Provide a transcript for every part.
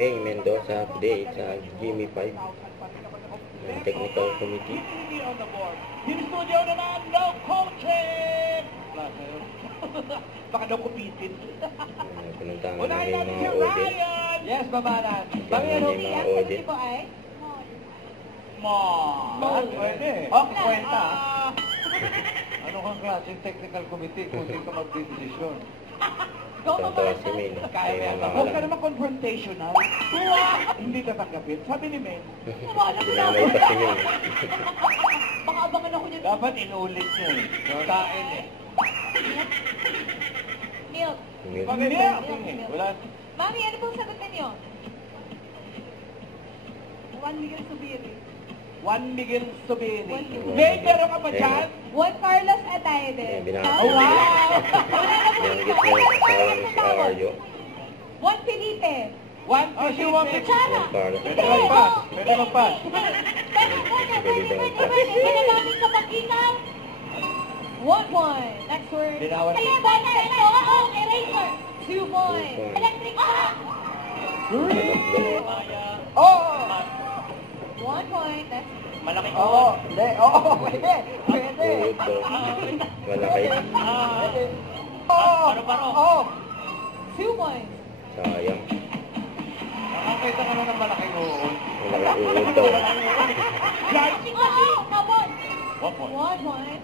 May Mendoza update sa Jimmy 5 ng Technical Committee. Team Studio naman, no coaching! Baka daw kupitin. Pinuntahan Unahin namin natin mga si audit. Ryan! Yes, babaran. Pinuntahan namin mga audit. Pwede. Kwenta. Ano kang klaseng technical committee kung hindi ka magdidesisyon? Santo si May. Kaya mga Huwag ka alam. naman confrontational. Hindi tatanggapin. Sabi ni May. Dinamay pa si May. Baka abangan ako niya. Dapat inulit niya eh. Kain eh. Milk. Bakit? Wala. Mami, ano pong sagot ninyo? 1 Miguel Subiri. Juan Miguel Subiri. Juan Miguel. May meron ka ba dyan? 1 Carlos Atayde. Binanggit Oh, wow! Binanggit na yung asawa ni si Arjo. 1 Felipe. Juan Felipe. Chara. Carlos Pwede mag-pass. Pwede mag-pass. Ginamit sa pag-ikaw. 1 point. Next word. Binawan. Oo, eraser. 2 points. Electric. Oh! 1 point. Next. Malaking oo. Hindi. Oo, pwede. Pwede. Puto. Malaki. Oo. Paro-paro. Oo. 2 points. Sayang. Nakakita ka na ng malaking oo. Malaki uod daw. Oo, kabon. 1 point. 1 point.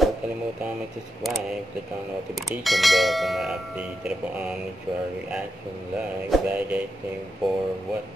Huwag kalimutan mag-subscribe, click ang notification bell kung ma-update na po ang mutual reaction live. Bye guys, thank you for what